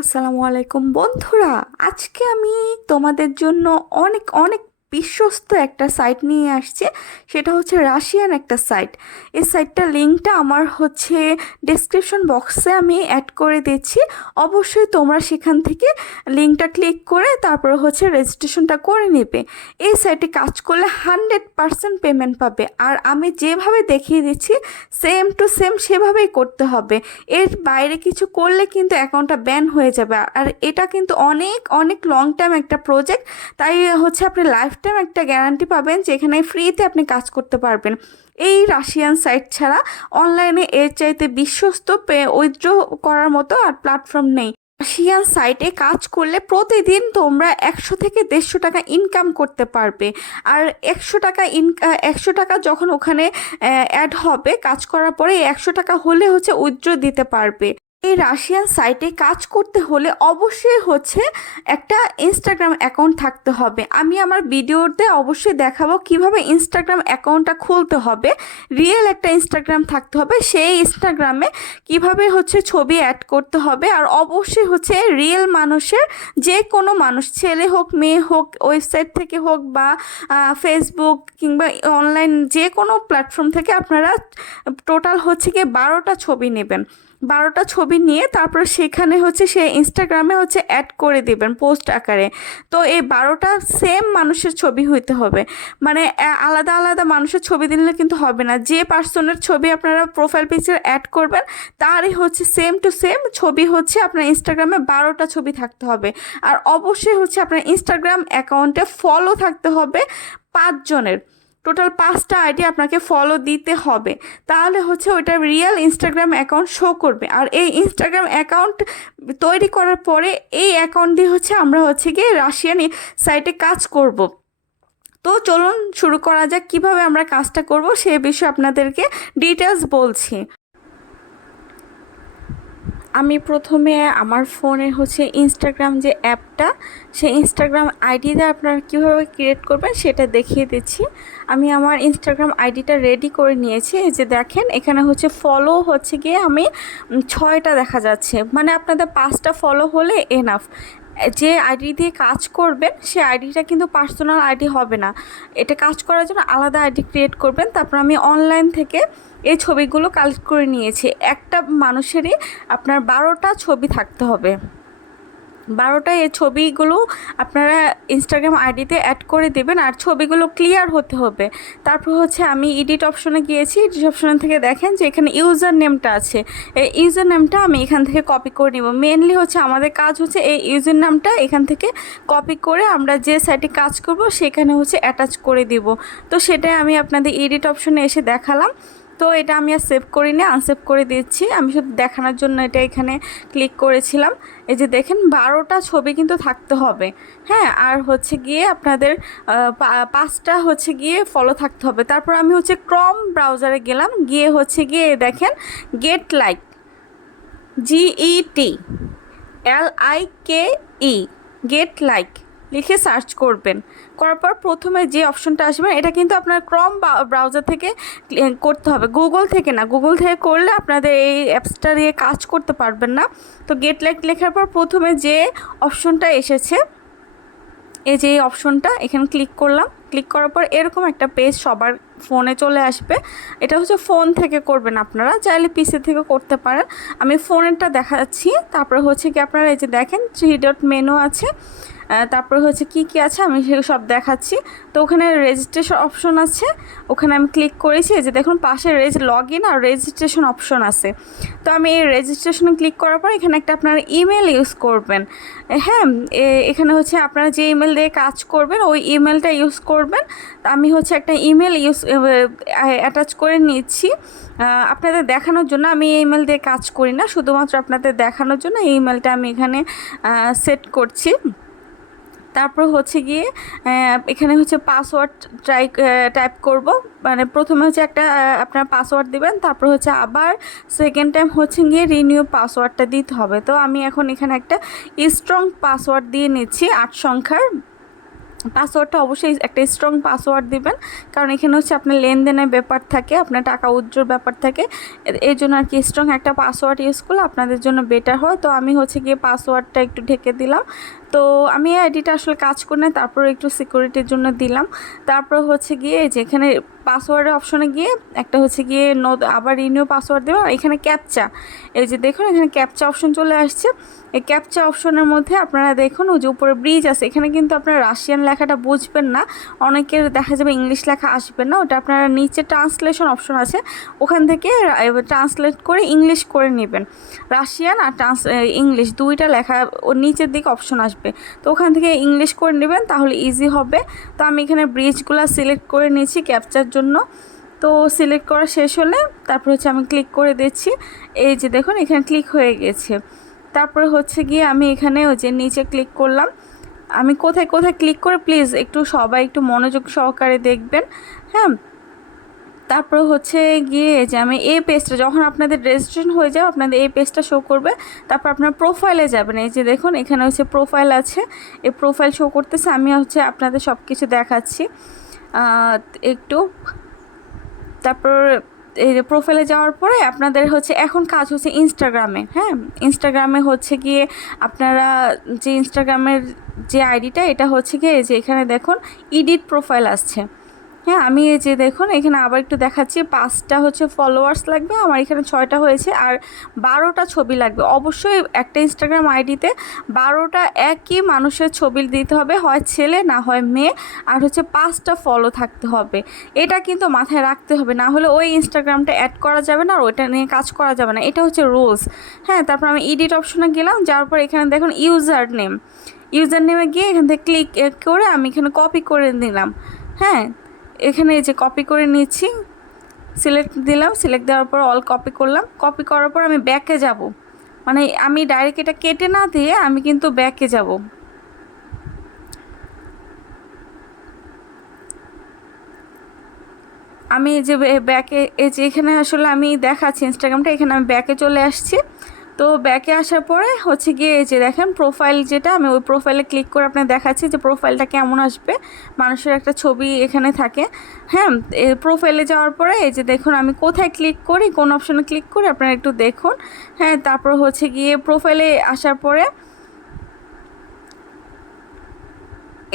আসসালামু আলাইকুম বন্ধুরা। আজকে আমি তোমাদের জন্য অনেক অনেক বিশ্বস্ত একটা সাইট নিয়ে আসছি। সেটা হচ্ছে রাশিয়ান একটা সাইট। এই সাইটটার লিঙ্কটা আমার হচ্ছে ডেসক্রিপশন বক্সে আমি অ্যাড করে দিচ্ছি। অবশ্যই তোমরা সেখান থেকে লিঙ্কটা ক্লিক করে তারপরে হচ্ছে রেজিস্ট্রেশনটা করে নেবে। এই সাইটে কাজ করলে 100% পেমেন্ট পাবে। আর আমি যেভাবে দেখিয়ে দিচ্ছি সেম টু সেম সেভাবেই করতে হবে। এর বাইরে কিছু করলে কিন্তু অ্যাকাউন্টটা ব্যান হয়ে যাবে। আর এটা কিন্তু অনেক অনেক লং টাইম একটা প্রজেক্ট, তাই হচ্ছে আপনি লাইফ টাইম একটা গ্যারান্টি পাবেন যে এখানে ফ্রিতে আপনি কাজ করতে পারবেন। এই রাশিয়ান সাইট ছাড়া অনলাইনে এর চাইতে বিশ্বস্ত উইথড্র করার মতো আর প্ল্যাটফর্ম নেই। রাশিয়ান সাইটে কাজ করলে প্রতিদিন তোমরা 100 থেকে 150 টাকা ইনকাম করতে পারবে। আর 100 টাকা যখন ওখানে অ্যাড হবে কাজ করার পরে 100 টাকা হলে হচ্ছে উইথড্র দিতে পারবে। এই রাশিয়ান সাইটে কাজ করতে হলে অবশ্যই হচ্ছে একটা ইনস্টাগ্রাম অ্যাকাউন্ট থাকতে হবে। আমি আমার ভিডিওতে অবশ্যই দেখাবো কিভাবে ইনস্টাগ্রাম অ্যাকাউন্টটা খুলতে হবে। রিয়েল একটা ইনস্টাগ্রাম থাকতে হবে, সেই ইনস্টাগ্রামে কিভাবে হচ্ছে ছবি অ্যাড করতে হবে। আর অবশ্যই হচ্ছে রিয়েল মানুষের, যে কোনো মানুষ, ছেলে হোক মেয়ে হোক, ওয়েবসাইট থেকে হোক বা ফেসবুক কিংবা অনলাইন যে কোনো প্ল্যাটফর্ম থেকে আপনারা টোটাল হচ্ছে গিয়ে 12টা ছবি নেবেন। 12টা ছবি নিয়ে তারপর সেখানে হচ্ছে সে ইনস্টাগ্রামে হচ্ছে অ্যাড করে দেবেন পোস্ট আকারে। তো এই 12টা সেম মানুষের ছবি হইতে হবে, মানে আলাদা আলাদা মানুষের ছবি দিলে কিন্তু হবে না। যে পার্সনের ছবি আপনারা প্রোফাইল পিকচার অ্যাড করবেন তারই হচ্ছে সেম টু সেম ছবি হচ্ছে আপনার ইনস্টাগ্রামে 12টা ছবি থাকতে হবে। আর অবশ্যই হচ্ছে আপনার ইনস্টাগ্রাম অ্যাকাউন্টে ফলো থাকতে হবে 5 জনের। টোটাল 5টা আইডি আপনাকে ফলো দিতে হবে, তাহলে হচ্ছে ওইটা রিয়েল ইনস্টাগ্রাম অ্যাকাউন্ট শো করবে। আর এই ইনস্টাগ্রাম অ্যাকাউন্ট তৈরি করার পরে এই অ্যাকাউন্ট দিয়ে হচ্ছে আমরা হচ্ছে গিয়ে রাশিয়ান সাইটে কাজ করব। তো চলুন শুরু করা যাক কিভাবে আমরা কাজটা করব সে বিষয়ে আপনাদেরকে ডিটেলস বলছি। আমি প্রথমে আমার ফোনে হচ্ছে ইনস্টাগ্রাম যে অ্যাপটা, সেই ইনস্টাগ্রাম আইডিটা আপনারা কীভাবে ক্রিয়েট করবেন সেটা দেখিয়ে দিচ্ছি। আমি আমার ইনস্টাগ্রাম আইডিটা রেডি করে নিয়েছি। এই যে দেখেন এখানে হচ্ছে ফলো হচ্ছে গিয়ে আমি 6টা দেখা যাচ্ছে, মানে আপনাদের 5টা ফলো হলে এনাফ। যে আইডি দিয়ে কাজ করবেন সে আইডিটা কিন্তু পার্সোনাল আইডি হবে না, এটা কাজ করার জন্য আলাদা আইডি ক্রিয়েট করবেন। তারপর আমি অনলাইন থেকে এই ছবিগুলো কালেক্ট করে নিয়েছি। একটা মানুষেরই আপনার 12টা ছবি থাকতে হবে। 12টা এই ছবিগুলো আপনারা ইনস্টাগ্রাম আইডিতে অ্যাড করে দেবেন। আর ছবিগুলো ক্লিয়ার হতে হবে। তারপর হচ্ছে আমি এডিট অপশনে গিয়েছি। এডিট অপশন থেকে দেখেন যে এখানে ইউজার নেমটা আছে, এই ইউজার নেমটা আমি এখান থেকে কপি করে নেব। মেনলি হচ্ছে আমাদের কাজ হচ্ছে এই ইউজার নামটা এখান থেকে কপি করে আমরা যে সাইটে কাজ করব সেখানে হচ্ছে অ্যাটাচ করে দিব। তো সেটাই আমি আপনাদের এডিট অপশনে এসে দেখালাম। তো এটা আমি আর সেভ করিনি, আনসেভ করে দিচ্ছি। আমি শুধু দেখানোর জন্য এটা এখানে ক্লিক করেছিলাম। এই যে দেখেন 12টা ছবি কিন্তু থাকতে হবে। হ্যাঁ, আর হচ্ছে গিয়ে আপনাদের 5টা হচ্ছে গিয়ে ফলো থাকতে হবে। তারপর আমি হচ্ছে ক্রম ব্রাউজারে গেলাম, গিয়ে হচ্ছে গিয়ে দেখেন getlike, GETLIKE, getlike লিখে সার্চ করবেন। করার পর প্রথমে যে অপশনটা আসবে এটা কিন্তু আপনার ক্রম ব্রাউজার থেকে করতে হবে, গুগল থেকে না। গুগল থেকে করলে আপনাদের এই অ্যাপসটা দিয়ে কাজ করতে পারবেন না। তো getlike লেখার পর প্রথমে যে অপশনটা এসেছে, এই যে এই অপশনটা এখানে ক্লিক করলাম। ক্লিক করার পর এরকম একটা পেজ সবার ফোনে চলে আসবে। এটা হচ্ছে ফোন থেকে করবেন, আপনারা চাইলে পিসি থেকে করতে পারেন। আমি ফোনেরটা দেখাচ্ছি। তারপরে হচ্ছে কি আপনারা এই যে দেখেন 3 ডট মেনু আছে, তারপরে হচ্ছে কি কি আছে আমি সেগুলো সব দেখাচ্ছি। তো ওখানে রেজিস্ট্রেশন অপশন আছে, ওখানে আমি ক্লিক করেছি। এই যে দেখুন পাশে লগ ইন আর রেজিস্ট্রেশন অপশন আছে। তো আমি এই রেজিস্ট্রেশনে ক্লিক করার পর এখানে একটা আপনারা ইমেল ইউজ করবেন। হ্যাঁ, এখানে হচ্ছে আপনারা যে ইমেল দিয়ে কাজ করবেন ওই ইমেলটা ইউজ করবেন। আমি হচ্ছে একটা ইমেল অ্যাটাচ করে নিচ্ছি আপনাদের দেখানোর জন্য। আমি এই ইমেল দিয়ে কাজ করি না, শুধুমাত্র আপনাদের দেখানোর জন্য এই ইমেলটা আমি এখানে সেট করছি। তারপর হচ্ছে গিয়ে এখানে হচ্ছে পাসওয়ার্ড টাইপ করব। মানে প্রথমে হচ্ছে একটা আপনার পাসওয়ার্ড দিবেন, তারপর হচ্ছে আবার সেকেন্ড টাইম হচ্ছে গিয়ে রিনিউ পাসওয়ার্ডটা দিতে হবে। তো আমি এখন এখানে একটা স্ট্রং পাসওয়ার্ড দিয়ে নিচ্ছি 8 সংখ্যার। পাসওয়ার্ডটা অবশ্যই একটা স্ট্রং পাসওয়ার্ড দিবেন, কারণ এখানে হচ্ছে আপনার লেনদেনের ব্যাপার থাকে, আপনার টাকা উইথড্রর ব্যাপার থাকে, এই জন্য আর কি স্ট্রং একটা পাসওয়ার্ড ইউজ করলে আপনাদের জন্য বেটার হয়। তো আমি হচ্ছে গিয়ে পাসওয়ার্ডটা একটু ঢেকে দিলাম। তো আমি এই আইডিটা আসলে কাজ করে না, তারপর একটু সিকিউরিটির জন্য দিলাম। তারপর হচ্ছে গিয়ে যেখানে পাসওয়ার্ডের অপশনে গিয়ে একটা হচ্ছে গিয়ে আবার রিনিউ পাসওয়ার্ড দেবো। এখানে ক্যাপচা, এই যে দেখুন এখানে ক্যাপচা অপশন চলে আসছে। এই ক্যাপচা অপশনের মধ্যে আপনারা দেখুন ওই যে উপরে ব্রিজ আছে, এখানে কিন্তু আপনারা রাশিয়ান লেখাটা বুঝবেন না, অনেকের দেখা যাবে ইংলিশ লেখা আসবে না, ওটা আপনারা নিচে ট্রান্সলেশন অপশন আছে, ওখান থেকে ট্রান্সলেট করে ইংলিশ করে নেবেন। রাশিয়ান আর ইংলিশ দুইটা লেখা ও নিচের দিকে অপশন আসবে, তো ওখান থেকে ইংলিশ করে নেবেন, তাহলে ইজি হবে। তো আমি এখানে ব্রিজগুলো সিলেক্ট করে নিয়েছি ক্যাপচার জন্য। তো সিলেক্ট করা শেষ হলে তারপর হচ্ছে আমি ক্লিক করে দিচ্ছি। এই যে দেখুন এখানে ক্লিক হয়ে গেছে। তারপরে হচ্ছে গিয়ে আমি এখানে ওই যে নিচে ক্লিক করলাম। আমি কোথায় কোথায় ক্লিক করে প্লিজ একটু সবাই একটু মনোযোগ সহকারে দেখবেন, হ্যাঁ। তারপর হচ্ছে গিয়ে যে আমি এই পেজটা যখন আপনাদের রেজিস্ট্রেশন হয়ে যাবে আপনাদের এই পেজটা শো করবে। তারপর আপনার প্রোফাইলে যাবেন, এই যে দেখুন এখানে হচ্ছে প্রোফাইল আছে, এই প্রোফাইল শো করতেছে। আমি হচ্ছে আপনাদের সব কিছু দেখাচ্ছি একটু। তারপর এই যে প্রোফাইলে যাওয়ার পরে আপনাদের হচ্ছে এখন কাজ হচ্ছে ইনস্টাগ্রামে, হ্যাঁ। ইনস্টাগ্রামে হচ্ছে গিয়ে আপনারা যে ইনস্টাগ্রামের যে আইডিটা এটা হচ্ছে গিয়ে এই যে এখানে দেখুন এডিট প্রোফাইল আসছে, হ্যাঁ। আমি এই যে দেখুন এখানে আবার একটু দেখাচ্ছি, 5টা হচ্ছে ফলোয়ার্স লাগবে, আমার এখানে 6টা হয়েছে, আর 12টা ছবি লাগবে। অবশ্যই একটা ইনস্টাগ্রাম আইডিতে 12টা একই মানুষের ছবি দিতে হবে, হয় ছেলে না হয় মেয়ে, আর হচ্ছে 5টা ফলো থাকতে হবে। এটা কিন্তু মাথায় রাখতে হবে, না হলে ওই ইনস্টাগ্রামটা অ্যাড করা যাবে না আর ওইটা নিয়ে কাজ করা যাবে না, এটা হচ্ছে রুলস, হ্যাঁ। তারপর আমি এডিট অপশনে গেলাম, যাওয়ার পর এখানে দেখুন ইউজার নেমে গিয়ে এখান থেকে ক্লিক করে আমি এখানে কপি করে নিলাম, হ্যাঁ। এখানে এই যে কপি করে নিচ্ছি, সিলেক্ট দিলাম, সিলেক্ট দেওয়ার পর অল কপি করলাম। কপি করার পর আমি ব্যাকে যাব, মানে আমি ডাইরেক্ট এটা কেটে না দিয়ে আমি কিন্তু ব্যাকে যাব। আমি এই যে ব্যাকে এই যে এখানে আসলে আমি দেখাচ্ছি ইনস্টাগ্রামটা, এখানে আমি ব্যাকে চলে আসছি। তো ব্যাকে আসার পরে হচ্ছে গিয়ে এই যে দেখেন প্রোফাইল, যেটা আমি ওই প্রোফাইলে ক্লিক করে আপনার দেখাচ্ছি যে প্রোফাইলটা কেমন আসবে, মানুষের একটা ছবি এখানে থাকে, হ্যাঁ। এই প্রোফাইলে যাওয়ার পরে এই যে দেখুন আমি কোথায় ক্লিক করি, কোন অপশনে ক্লিক করি আপনারা একটু দেখুন, হ্যাঁ। তারপর হচ্ছে গিয়ে প্রোফাইলে আসার পরে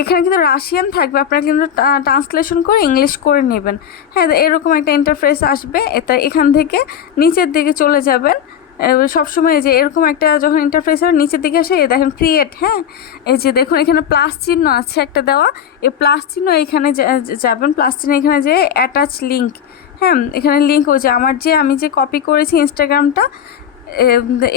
এখানে কিন্তু রাশিয়ান থাকবে, আপনারা কিন্তু ট্রান্সলেশন করে ইংলিশ করে নেবেন, হ্যাঁ। এরকম একটা ইন্টারফেস আসবে, এটা এখান থেকে নিচের দিকে চলে যাবেন। সবসময় যে এরকম একটা যখন ইন্টারফেস হবে নিচের দিকে আসে দেখেন ক্রিয়েট, হ্যাঁ। এই যে দেখুন এখানে প্লাস চিহ্ন আছে একটা দেওয়া, এই প্লাস চিহ্ন এখানে যাবেন, প্লাস চিহ্ন এখানে যে অ্যাটাচ লিঙ্ক, হ্যাঁ। এখানে লিঙ্ক ওই যে আমার যে আমি যে কপি করেছি ইনস্টাগ্রামটা,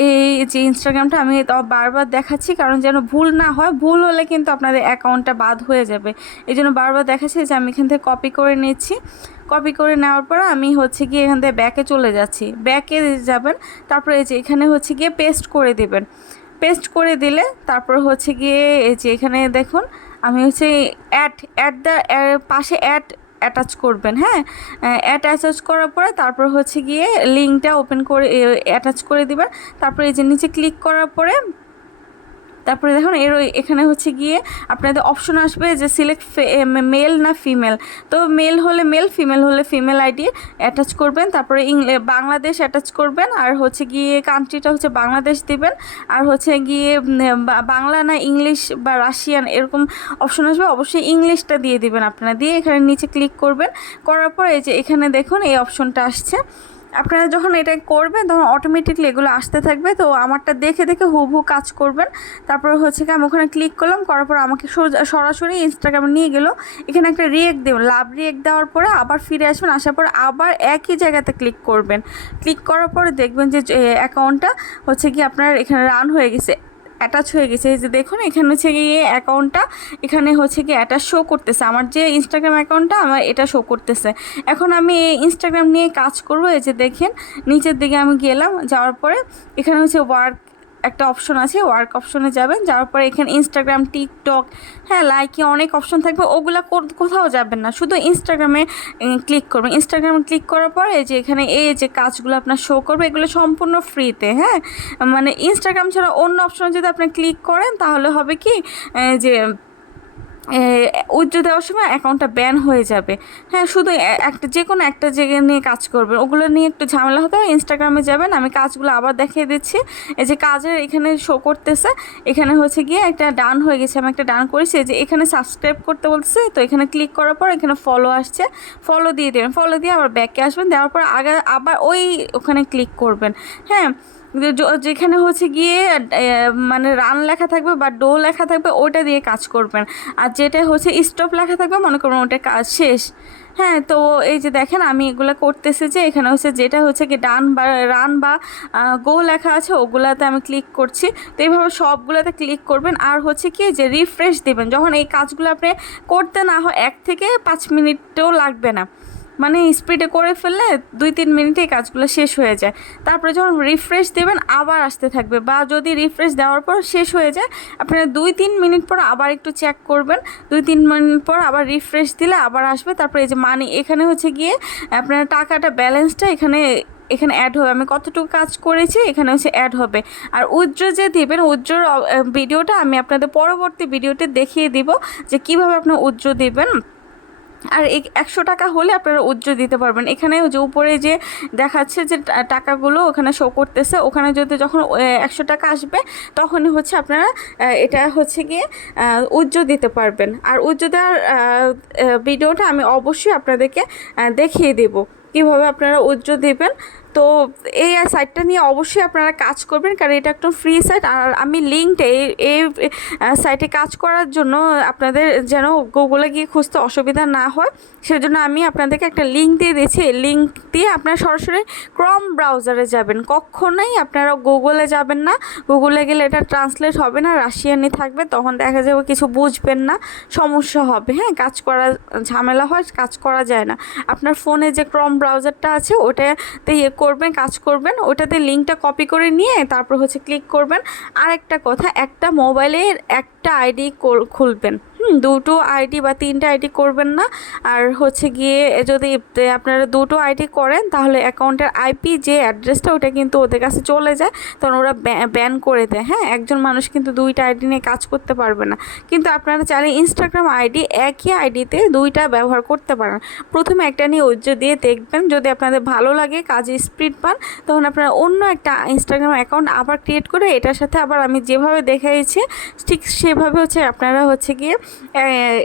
এই যে ইনস্টাগ্রামটা আমি বারবার দেখাচ্ছি, কারণ যেন ভুল না হয়, ভুল হলে কিন্তু আপনাদের অ্যাকাউন্টটা বাদ হয়ে যাবে, এই জন্য বারবার দেখাচ্ছি যে আমি এখান থেকে কপি করে নিচ্ছি। কপি করে নেওয়ার পর আমি হচ্ছে গিয়ে এখান থেকে ব্যাকে চলে যাচ্ছি, ব্যাকে যাবেন। তারপরে এই যে এখানে হচ্ছে গিয়ে পেস্ট করে দেবেন, পেস্ট করে দিলে তারপর হচ্ছে গিয়ে এই যে এখানে দেখুন আমি হচ্ছে পাশে অ্যাটাচ করবেন, হ্যাঁ। অ্যাটাচ করার পরে তারপর হচ্ছে গিয়ে লিঙ্কটা ওপেন করে অ্যাটাচ করে দিবেন। তারপরে এই যে নিচে ক্লিক করার পরে তারপরে দেখুন এখানে হচ্ছে গিয়ে আপনাদের অপশন আসবে যে সিলেক্ট মেল না ফিমেল, তো মেল হলে মেল, ফিমেল হলে ফিমেল আইডি অ্যাটাচ করবেন। তারপরে বাংলাদেশ অ্যাটাচ করবেন, আর হচ্ছে গিয়ে কান্ট্রিটা হচ্ছে বাংলাদেশ দিবেন, আর হচ্ছে গিয়ে বাংলা না ইংলিশ বা রাশিয়ান এরকম অপশন আসবে, অবশ্যই ইংলিশটা দিয়ে দিবেন আপনারা, দিয়ে এখানে নিচে ক্লিক করবেন। করার পর এই যে এখানে দেখুন এই অপশনটা আসছে, আপনারা যখন এটা করবেন তখন অটোমেটিকলি এগুলো আসতে থাকবে, তো আমারটা দেখে দেখে হুবহু কাজ করবেন। তারপর হচ্ছে কি আমি ওখানে ক্লিক করলাম, করার পর আমাকে সরাসরি ইনস্টাগ্রামে নিয়ে গেল, এখানে একটা রিয়েক্ট দেবেন, লাভ রিয়েক্ট দেওয়ার পরে আবার ফিরে আসবেন, আসার পর আবার একই জায়গাতে ক্লিক করবেন। ক্লিক করার পরে দেখবেন যে অ্যাকাউন্টটা হচ্ছে কি আপনার এখানে রান হয়ে গেছে, অ্যাটাচ হয়ে গেছে। এই যে দেখুন এখানে হচ্ছে গিয়ে অ্যাকাউন্টটা এখানে হচ্ছে গিয়ে অ্যাটাচ শো করতেছে, আমার যে ইনস্টাগ্রাম অ্যাকাউন্টটা আমার এটা শো করতেছে। এখন আমি এই ইনস্টাগ্রাম নিয়ে কাজ করবো, এই যে দেখেন নিচের দিকে আমি গেলাম, যাওয়ার পরে এখানে হচ্ছে ওয়ার্ক একটা অপশন আছে, ওয়ার্ক অপশনে যাবেন, যাওয়ার পরে এখানে ইনস্টাগ্রাম, টিকটক, হ্যাঁ, লাইকে অনেক অপশন থাকবে, ওগুলা কোথাও যাবেন না, শুধু ইনস্টাগ্রামে ক্লিক করবেন। ইনস্টাগ্রামে ক্লিক করার পরে যে এখানে এই যে কাজগুলো আপনার শো করবে, এগুলো সম্পূর্ণ ফ্রিতে, হ্যাঁ। মানে ইনস্টাগ্রাম ছাড়া অন্য অপশনে যদি আপনি ক্লিক করেন তাহলে হবে কি যে উইথড্র দেওয়ার সময় অ্যাকাউন্টটা ব্যান হয়ে যাবে। হ্যাঁ, শুধু একটা যে কোনো একটা জায়গায় নিয়ে কাজ করবেন, ওগুলো নিয়ে একটু ঝামেলা হতে হয়। ইনস্টাগ্রামে যাবেন, আমি কাজগুলো আবার দেখিয়ে দিচ্ছি। এই যে কাজের এখানে শো করতেছে, এখানে হচ্ছে গিয়ে একটা ডান হয়ে গেছে, আমি একটা ডান করেছি। যে এখানে সাবস্ক্রাইব করতে বলছে, তো এখানে ক্লিক করার পর এখানে ফলো আসছে, ফলো দিয়ে দেবেন। ফলো দিয়ে আবার ব্যাকে আসবেন, দেওয়ার পর আবার ওখানে ক্লিক করবেন। হ্যাঁ, যেখানে হচ্ছে গিয়ে মানে রান লেখা থাকবে বা ডো লেখা থাকবে ওটা দিয়ে কাজ করবেন। আর যেটা হচ্ছে স্টপ লেখা থাকবে, মনে করুন ওটা কাজ শেষ। হ্যাঁ, তো এই যে দেখেন আমি এগুলো করতেছি, যে এখানে হচ্ছে যেটা হচ্ছে কি ডান বা রান বা গো লেখা আছে ওগুলাতে আমি ক্লিক করছি। তো এইভাবে সবগুলোতে ক্লিক করবেন। আর হচ্ছে কি যে রিফ্রেশ দেবেন যখন এই কাজগুলো আপনি করতে না হয়, 1 থেকে 5 মিনিটও লাগবে না, মানে স্পিডে করে ফেললে 2-3 মিনিটেই কাজগুলো শেষ হয়ে যায়। তারপরে যখন রিফ্রেশ দেবেন আবার আসতে থাকবে, বা যদি রিফ্রেশ দেওয়ার পর শেষ হয়ে যায়, আপনারা 2-3 মিনিট পর আবার একটু চেক করবেন। 2-3 মিনিট পর আবার রিফ্রেশ দিলে আবার আসবে। তারপরে এই যে মানি, এখানে হচ্ছে গিয়ে আপনার টাকাটা ব্যালেন্সটা এখানে অ্যাড হবে। আমি কতটুকু কাজ করেছি এখানে হচ্ছে অ্যাড হবে। আর উইথড্র যে দেবেন, উইথড্রর ভিডিওটা আমি আপনাদের পরবর্তী ভিডিওতে দেখিয়ে দিব যে কীভাবে আপনার উইথড্র দেবেন। আর এই 100 টাকা হলে আপনারা উইথড্র দিতে পারবেন। এখানে যে উপরে যে দেখাচ্ছে যে টাকাগুলো ওখানে শো করতেছে, ওখানে যদি যখন 100 টাকা আসবে তখনই হচ্ছে আপনারা এটা হচ্ছে গিয়ে উইথড্র দিতে পারবেন। আর উইথড্র দেওয়ার ভিডিওটা আমি অবশ্যই আপনাদেরকে দেখিয়ে দেব কীভাবে আপনারা উইথড্র দেবেন। তো এই সাইটটা নিয়ে অবশ্যই আপনারা কাজ করবেন, কারণ এটা একটা ফ্রি সাইট। আর আমি লিঙ্কটা এই সাইটে কাজ করার জন্য আপনাদের যেন গুগলে গিয়ে খুঁজতে অসুবিধা না হয়, সেজন্য আমি আপনাদেরকে একটা লিঙ্ক দিয়ে দিয়েছি। এই লিঙ্ক দিয়ে আপনারা সরাসরি ক্রম ব্রাউজারে যাবেন, কখনোই আপনারা গুগলে যাবেন না। গুগলে গেলে এটা ট্রান্সলেট হবে না, রাশিয়ানই থাকবে, তখন দেখা যাবে কিছু বুঝবেন না, সমস্যা হবে। হ্যাঁ, কাজ করা ঝামেলা হয়, কাজ করা যায় না। আপনার ফোনে যে ক্রম ব্রাউজারটা আছে ওটাতে করবেন, কাজ করবেন, ওটাতে লিঙ্কটা কপি করে নিয়ে তারপর হচ্ছে ক্লিক করবেন। আর একটা কথা, একটা মোবাইলের একটা আইডি খুলবেন, দুটো আইডি বা 3টে আইডি করবেন না। আর হচ্ছে গিয়ে যদি আপনারা দুটো আইডি করেন তাহলে অ্যাকাউন্টের আইপি যে অ্যাড্রেসটা ওটা কিন্তু ওদের কাছে চলে যায়, তখন ওরা ব্যান করে দেয়। হ্যাঁ, একজন মানুষ কিন্তু 2টা আইডি নিয়ে কাজ করতে পারবে না। কিন্তু আপনারা চাইলে ইনস্টাগ্রাম আইডি একই আইডিতে 2টা ব্যবহার করতে পারেন। প্রথমে একটা নিয়ে উজ্জ্ব দিয়ে দেখবেন, যদি আপনাদের ভালো লাগে, কাজে স্পিড পান, তখন আপনারা অন্য একটা ইনস্টাগ্রাম অ্যাকাউন্ট আবার ক্রিয়েট করে এটার সাথে আবার আমি যেভাবে দেখাইছি ঠিক সেভাবে হচ্ছে আপনারা হচ্ছে গিয়ে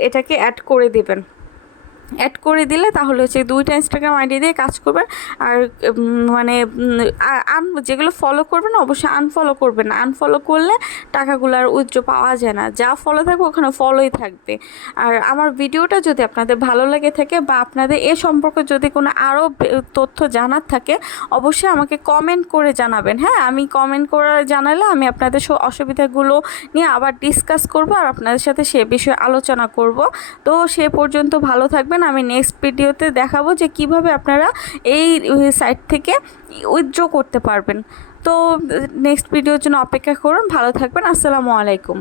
এটাকে অ্যাড করে দেবেন। অ্যাড করে দিলে তাহলে হচ্ছে 2টা ইনস্টাগ্রাম আইডি দিয়ে কাজ করবেন। আর মানে যেগুলো ফলো করবেন অবশ্যই আনফলো করবেন না, আনফলো করলে টাকাগুলো আর উইথড্র পাওয়া যায় না। যা ফলো থাকবে ওখানে ফলোই থাকবে। আর আমার ভিডিওটা যদি আপনাদের ভালো লাগে থাকে বা আপনাদের এ সম্পর্কে যদি কোনো আরও তথ্য জানার থাকে অবশ্যই আমাকে কমেন্ট করে জানাবেন। হ্যাঁ, আমি কমেন্ট করে জানালে আমি আপনাদের অসুবিধাগুলো নিয়ে আবার ডিসকাস করব আর আপনাদের সাথে সে বিষয়ে আলোচনা করব। তো সে পর্যন্ত ভালো থাকবেন। আমি নেক্সট ভিডিওতে দেখাবো যে কিভাবে আপনারা এই সাইট থেকে উইথড্র করতে পারবেন। তো নেক্সট ভিডিওর জন্য অপেক্ষা করুন। ভালো থাকবেন। আসসালামু আলাইকুম।